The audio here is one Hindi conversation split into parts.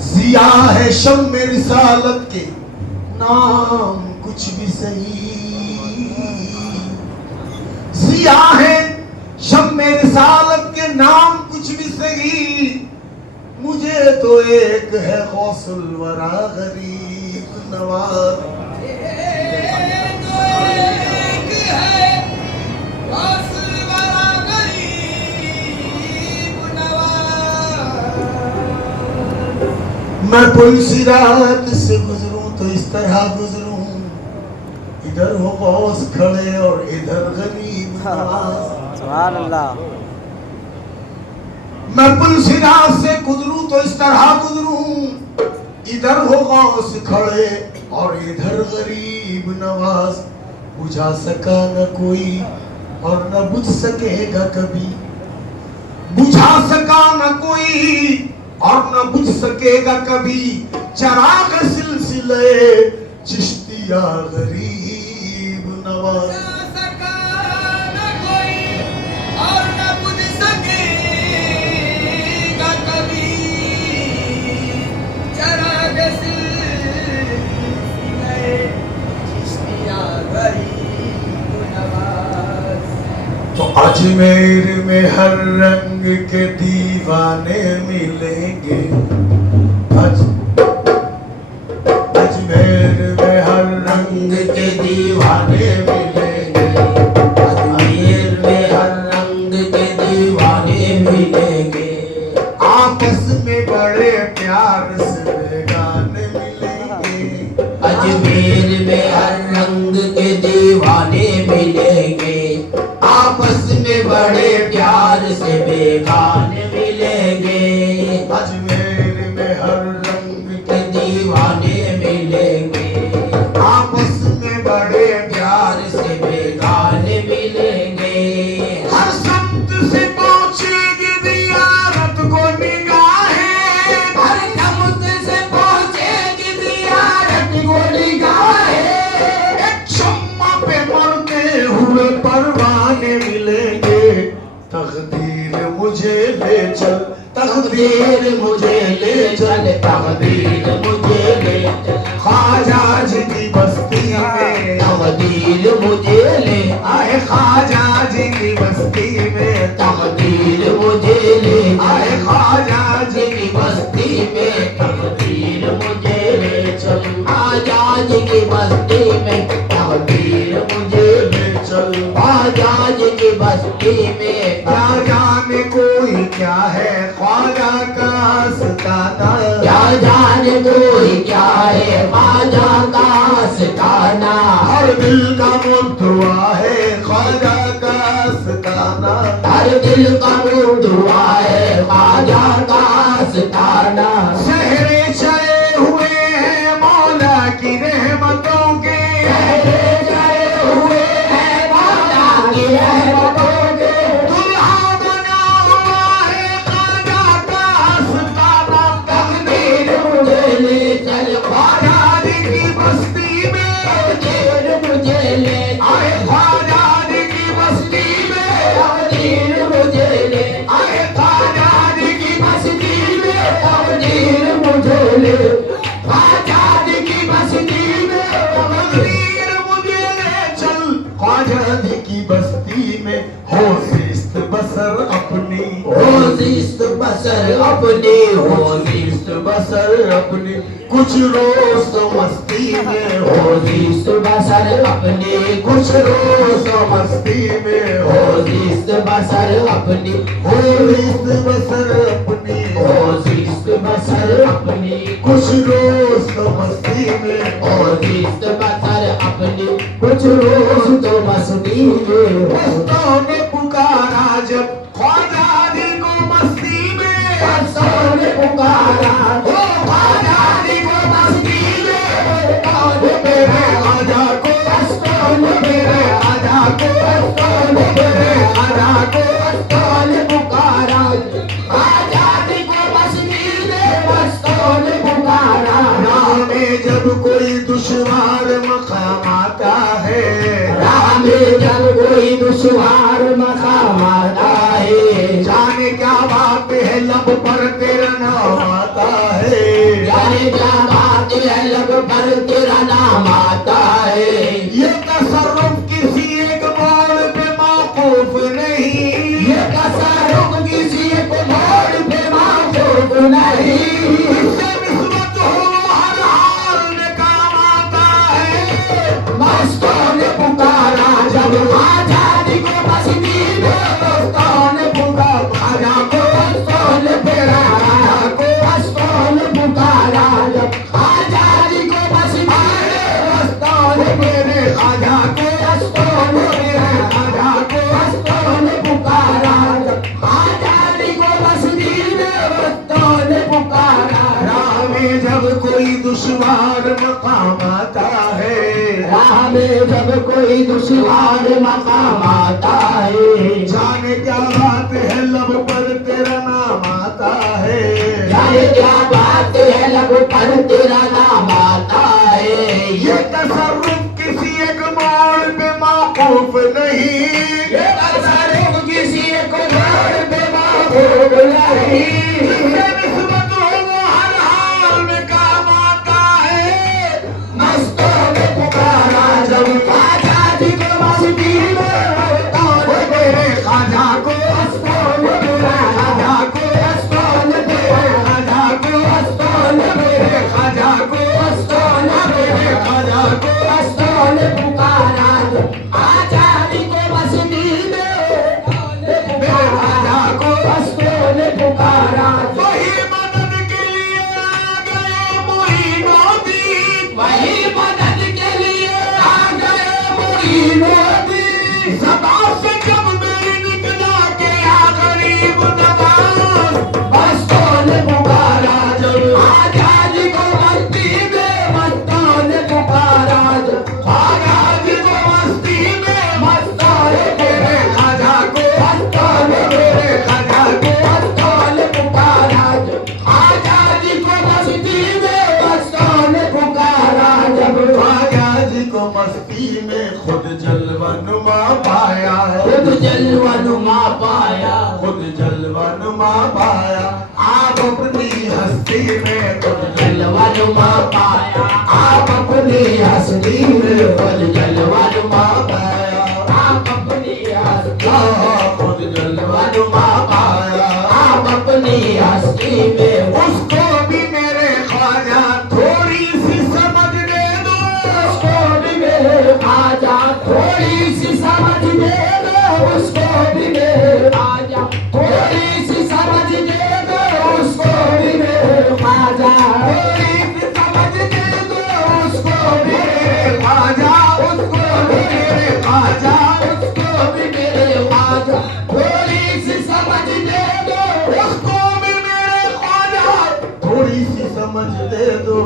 जिया है शम्मे रिसालत के नाम कुछ भी सही, जिया है शम्मे रिसालत के नाम कुछ भी सही। मुझे तो एक है गौसुल वरा गरीब नवाज, मैं पुल सिरात से गुजरूं तो इस तरह गुजरूं, इधर हो गौस खड़े और इधर गरीब नवाज। सुभान अल्लाह। मैं पुल सिरात से गुजरूं तो इस तरह गुजरूं, इधर हो गौस खड़े और इधर गरीब नवाज। बुझा सका न कोई और न बुझ सकेगा कभी, बुझा सका न कोई और न बुझ सकेगा कभी। चराग सिलसिले चिश्तिया गरीब नवाज, बुझा सका न कोई और न बुझ सकेगा कभी। चराग सिलसिले चिश्तिया गरीब नवाज। तो अजमेर में हर रंग के दीवाने मिलेंगे, अजमेर में हर रंग के दीवाने मिलेंगे, अजमेर में हर रंग के दीवाने मिलेंगे। आपस में बड़े प्यार से बेगाने मिलेंगे, अजमेर में हर रंग के दीवाने मिलेंगे। आपस में बड़े प्यार से बेगाने मिलेंगे। अजमेर में हर रंग के दीवाने मिलेंगे। आपस में बड़े प्यार से बेगाने मिलेंगे। हर संत से पहुंचेगी जियारत को निगाहें, हर समुद्र से पहुंचेगी जियारत को निगाहें। एक शम्मा पे मरते हुए परवाने मिलेंगे। तकदीर मुझे ले चल, तकदीर मुझे ले चल, तकदीर मुझे ले चल। ख्वाजा जी की बस्ती में, तकदीर मुझे ले आए ख्वाजा जी की बस्ती में, तकदीर मुझे ले आए ख्वाजा जी जी की बस्ती में। तकदीर मुझे ले चल, आजाद की बस्ती में। तकदीर मुझे ले चल। आजाद की बस्ती में। क्या जाने कोई क्या है ख्वाजा का आस्ताना, क्या जाने कोई क्या है ख्वाजा का आस्ताना। हर दिल का मुद्दुआ है ख्वाजा का आस्ताना, हर दिल का मुद्दुआ है ख्वाजा का आस्ताना। शहरे चले हुए हैं मौला की रहमतों के, शहरे चले हुए हैं मौला की रहमतों के। दुल्हा बना हुआ है ख्वाजा का आस्ताना। तकदीर मुझे ले चल ख्वाजा ख्वाजा जी की बस्ती में, तकदीर मुझे ले आए ख्वाजा जी की बस्ती में, तकदीर मुझे ले आए ख्वाजा जी की बस्ती में, तकदीर मुझे ले आजाद की बस्ती में। तकदीर मुझे ले चल ख्वाजा जी की बस्ती में। हो जिस्त बसर अपनी, हो जिस्त बसर अपनी, हो जिस्त बसर अपनी, कुछ रोज तो मस्ती में हो, हो जिस्त बसर अपनी, कुछ रोज तो मस्ती में हो, हो जिस्त बसर अपनी, हो जिस्त बसर अपनी, हो जिस्त बसर अपनी, कुछ रोज तो मस्ती में हो। हो जिस्त बसर अपनी, कुछ रोज तो मस्ती में हो। भक्तों ने पुकारा जब ख्वाजा जी को मस्ती में, भक्तों ने पुकारा ओ ख्वाजा जी को मस्ती में, कौन मेरे ख्वाजा को, कौन मेरे ख्वाजा को, कौन मेरे ख्वाजा को, कौन पुकारा आजाद को मस्ती में। कौन पुकारा राह में जब कोई दुश्वार मकाम आता है, राह में जब कोई दुश्वार मकाम आता है। जाने क्या बात है लब पर तेरा नाम आता है, जाने क्या बात है लब पर तेरा नाम आता है। ये तसर्रुफ किसी एक मोड़ पे मौकूफ नहीं, ये तसर्रुफ किसी एक मोड़ पे मौकूफ नहीं। इससे निस्बत हो हर हाल में काम आता है। मस्तों ने पुकारा जब आजादी को मस्ती में, मस्तों ने पुकारा आजा को, मस्तों ने पुकारा को, मस्तों ने पुकारा जब आजादी को मस्ती में, मस्तों ने मेरे आजा को, मस्तों ने मेरे आजा को, मस्तों ने पुकारा जब आजादी को मस्ती में, मस्तों ने पुकारा। राह में जब कोई दुश्वार मकाम आता है, राह में जब कोई दुश्वार मकाम आता है, जाने क्या बात है लब पर तेरा नाम आता है। जाने क्या बात है लब पर तेरा नाम आता है। ये तसर्रुफ किसी एक मोड़ पे मौकूफ नहीं, ये तसर्रुफ किसी एक मोड़ पे मौकूफ नहीं। इससे निस्बत हो वो हर हाल में काम आता है। मस्तों ने पुकारा जब आजादी को मस्ती में, मस्तों ने मेरे खाजा को, मस्तों ने मेरे खाजा को, मस्तों ने मेरे खाजा को, मस्तों ने मेरे खाजा को, मस्तों ने मेरे खाजा को। मस्तों ने पुकारा जब आजादी को मस्ती में, खाजा को, मस्तों ने पुकारा वही मदद के लिए आ गए मोइनुद्दीन, वही मदद के लिए आ गए मोइनुद्दीन। सदा से जब मेरी निकला के आ गरीब नवाज, मस्तों ने पुकारा जब आजादी को मस्ती में, मस्तों ने पुकारा जब आजादी को मस्ती में, मस्तों ने मेरे खाजा को, मस्तों ने मेरे खाजा को, मस्तों ने पुकारा जब आजादी को मस्ती में, मस्तों ने पुकारा जब खाजा जी को मस्ती में खुद जलवा नुमा पाया, खुद जलवा नुमा पाया, खुद जलवा नुमा पाया। आप अपनी हस्ती में खुद जलवा नुमा पाया। आप अपनी हस्ती में खुद जलवा नुमा पाया। आप अपनी हस्ती में खुद जलवा नुमा पाया। आप अपनी हस्ती में उसको भी मेरे ख्वाजा थोड़ी सी समझ दे दो, उसको भी मेरे आजा थोड़ी सी समझ दे दो, उसको भी मेरे आजा थोड़ी सी समझ दे दो, उसको भी मेरे आजा थोड़ी सी समझ दे दो, उसको भी मेरे ख्वाजा उसको भी मेरे ख्वाजा, उसको भी मेरे आजा थोड़ी सी समझ दे दो, उसको भी मेरे ख्वाजा थोड़ी सी समझ दे दो।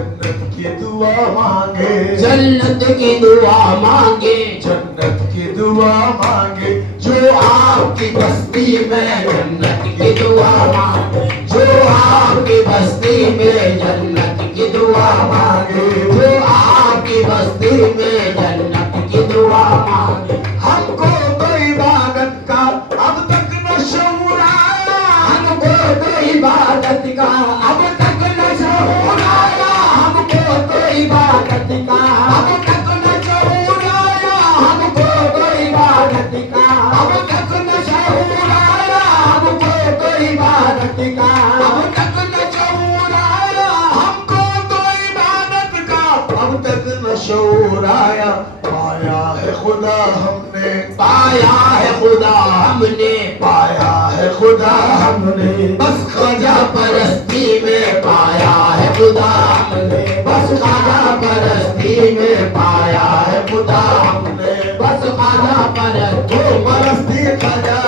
जन्नत की दुआ मांगे, जन्नत की दुआ मांगे, जन्नत की दुआ मांगे, जो आपकी बस्ती में जन्नत की दुआ मांगे, जो आपकी बस्ती में जन्नत की दुआ मांगे, जो आपकी बस्ती में जन्नत की दुआ मांगे। हमको तो इबादत का अब तक न शऊर आया, हमको तो इबादत का अब तक न शऊर आया, हमको तो इबादत का अब तक न शऊर आया, हमको तो इबादत का अब तक न शऊर आया, हमको तो इबादत का अब तक न शऊर आया। हमको तो इबादत का अब तक न शऊर आया। पाया है खुदा हमने, पाया है खुदा हमने, पाया है खुदा हमने, बस ख्वाजा परस्ती में पाया है खुदा हमने, बस ख्वाजा परस्ती में पाया है खुदा हमने, बस ख्वाजा परस्ती परस्ती ख्वाजा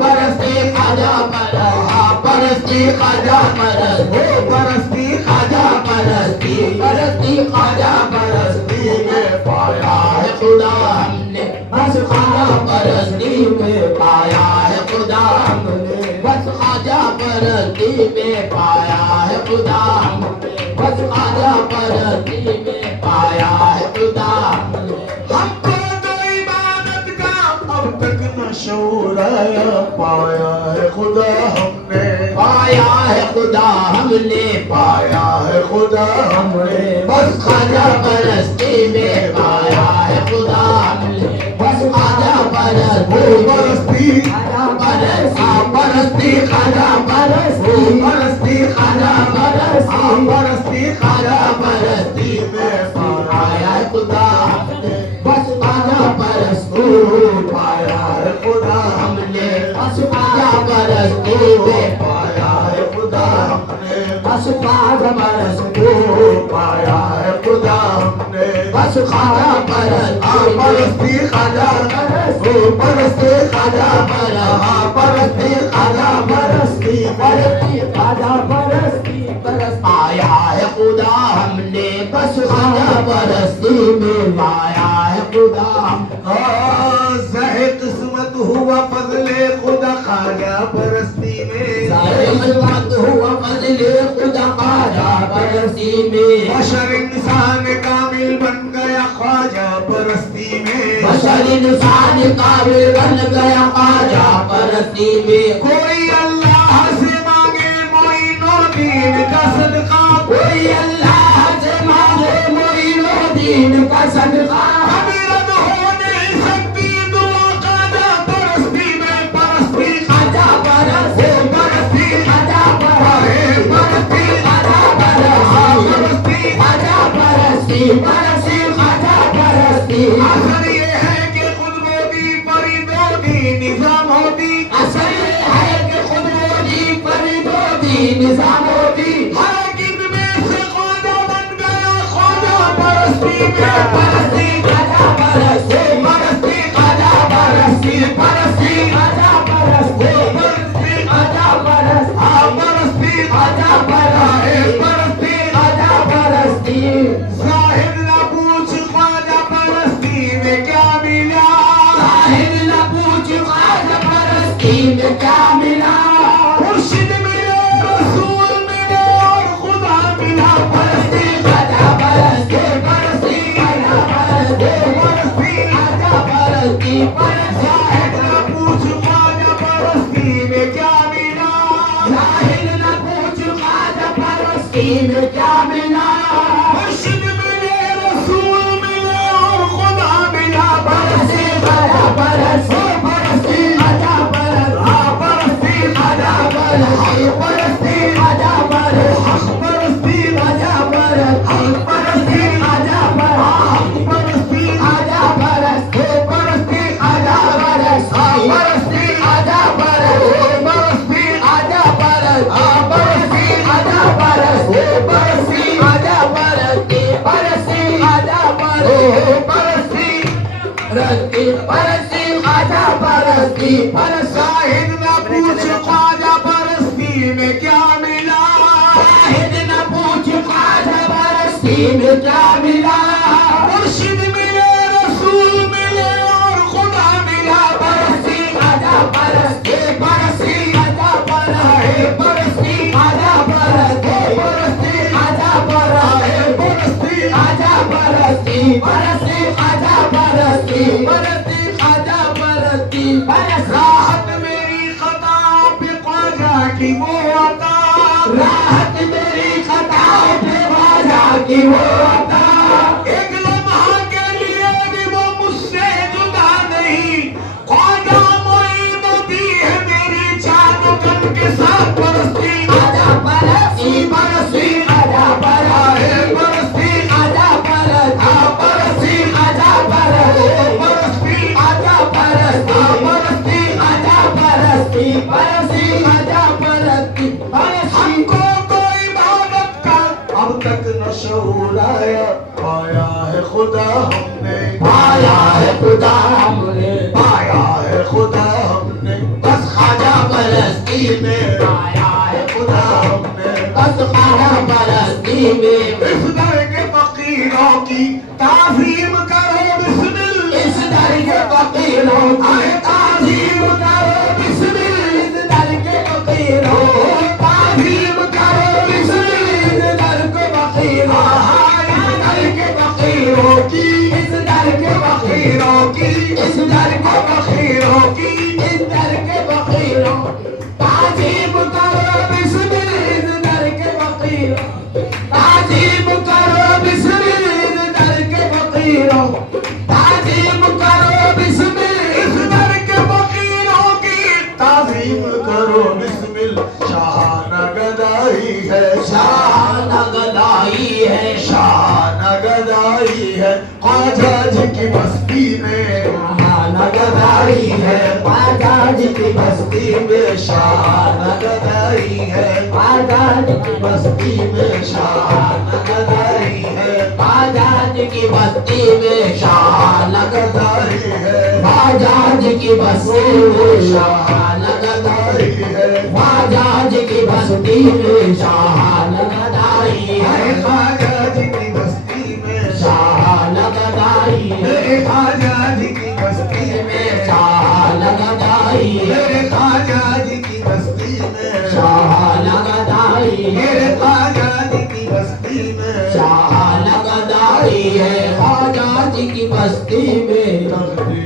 परस्ती ख्वाजा परस्ती ख्वाजा परस्ती परस्ती ख्वाजा परस्ती ख्वाजा परस्ती में पाया है खुदा हमने, बस ख्वाजा परस्ती में पाया है खुदा हमने, बस ख्वाजा परस्ती में पाया है खुदा हमने, बस ख्वाजा परस्ती में पाया है खुदा हमने। हमको तो इबादत का अब तक न शऊर आया। पाया है खुदा हमने, पाया है खुदा हमने, पाया खुदा हमने बस ख्वाजा परस्ती में पाया है खुदा हमने बस ख्वाजा परस्ती परस्ती परस्ती ख्वाजा परस्ती परस्ती ख्वाजा परस्ती परस्ती ख्वाजा परस्ती में पाया है खुदा हमने बस ख्वाजा परस्ती पाया है खुदा हमने बस ख्वाजा परस्ती में पाया है खुदा हमने बस ख्वाजा परस्ती पाया है खुदा हमने बस ख्वाजा परस्ती परस्ती खाजा परस्ती खाजा परस्ती खाजा परस्ती ख्वाजा परस्ती पाया है खुदा हमने बस ख्वाजा परस्ती में पाया है खुदा ज़ाहे किस्मत हुआ फजले खुदा खाजा परस्ती में मत हुआ फजले खुदा ख्वाजा परस्ती में बशर इंसान कामिल बन गया ख्वाजा परस्ती में बशर इंसान काबिल बन गया ख्वाजा परस्ती में कोई अल्लाह से मांगे मोइनुद्दीन का सदका कोई अल्लाह से मांगे मोइनुद्दीन का सदका कभी रद्द हो नहीं सकती दुआ खाजा परस्ती में परस्ती ख्वाजा परस्ती परस्ती ख्वाजा परस्ती परस्ती परस्ती परस्ती ख्वाजा परस्ती परस्ती ख्वाजा परस्ती असर ये है कि खुद मोदी फरीदोदी निजाम होती असल है कि खुद मोदी फरीदोदी निजाम होती हाकिम में से ख्वाजा बन गया ख्वाजा परस्ती में परस्ती ख्वाजा परस्ती परस्ती ख्वाजा परस्ती परस्ती ख्वाजा परस्ती परस्ती ख्वाजा परस्ती परस्ती ख्वाजा परस्ती परस्ती ख्वाजा परस्ती जाहिर न पूछ ख्वाजा परस्ती में क्या मिला साहिब न पूछ ख्वाजा परस्ती में क्या मिला मुर्शिद मिले रसूल मिले और खुदा मिला परस्ती ख्वाजा परस्ती परस्ती ख्वाजा परस्ती परस्ती ख्वाजा परस्ती परस्ती जाहिर न पूछ ख्वाजा परस्ती में क्या मिला जाहिल न पूछ ख्वाजा परस्ती में क्या मिला मुर्शिद मिले रसूल मिले और खुदा मिला परस्ती ख्वाजा परस्ती परस्ती ख्वाजा परस्ती परस्ती ख्वाजा परस्ती परस्ती ख्वाजा परस्ती परस्ती ख्वाजा परस्ती परस्ती ख्वाजा परस्ती परस्ती ख्वाजा परस्ती परस्ती ख्वाजा परस्ती परस्ती ख्वाजा परस्ती परस्ती ख्वाजा परस्ती ख्वाजा परस्ती परस्ती ख्वाजा परस्ती परस्ती ख्वाजा परस्ती परस्ती परस्ती ख्वाजा परस्ती परस्ती शाहिद न पूछ ख्वाजा परस्ती में क्या मिला शाहिद न पूछ ख्वाजा परस्ती में क्या मिला मुर्शिद मिले रसूल मिले और खुदा मिला परस्ती ख्वाजा परस्ती परस्ती ख्वाजा परस्ती ख्वाजा परस्ती ख्वाजा परस्ती ख्वाजा परस्ती परस्ती ख्वाजा परस्ती परस्ती ख्वाजा परस्ती परस्ती राहत मेरी खता पे ख्वाजा की वो अता राहत मेरी खताओं पे ख्वाजा की वो अता एक लम्हा के लिए भी वो मुझसे जुदा नहीं ख्वाजा मोइनुद्दीन है मेरी जान तन के साथ परस्ती ख्वाजा परस्ती परस्ती ख्वाजा परस्ती परस्ती ख्वाजा परस्ती ख्वाजा परस्ती परस्ती ख्वाजा परस्ती परस्ती ख्वाजा परस्ती परस्ती ख्वाजा परस्ती परस्ती हमको तो इबादत का अब तक न शऊर आया पाया है खुदा हमने पाया है खुदा हमने पाया है खुदा हमने बस ख्वाजा परस्ती में पाया है खुदा हमने बस ख्वाजा परस्ती में इस दर के फकीरों की ताज़ीम करो बिस्मिल इस दर के फकीरों की ताज़ीम करो बिस्मिल इस दर के फकीरों ताज़ीम करो बिस्मिल इस दर के फकीरों इस दर के फकीरों की इस दर के फकीरों की इस दर के फकीरों की इस दर के फकीरों ताज़ीम करो बिस्मिल इस दर के फकीरों ताज़ीम है, शान गदाई है, शान गदाई है। ख्वाजा जी की बस्ती में शान गदाई है, ख्वाजा जी की बस्ती में शान गदाई है, ख्वाजा जी की बस्ती में शान गदाई है, ख्वाजा जी की बस्ती में शान गदाई है, ख्वाजा जी की बस्ती में शान गदाई है। ख्वाजा जी की बस्ती में शान गदाई अरे है, ख्वाजा जी की बस्ती में शान गदाई है, मेरे ख्वाजा जी की बस्ती में शान गदाई है, मेरे ख्वाजा जी की बस्ती में शान गदाई है, मेरे ख्वाजा जी की बस्ती में शान गदाई है, ख्वाजा जी की बस्ती में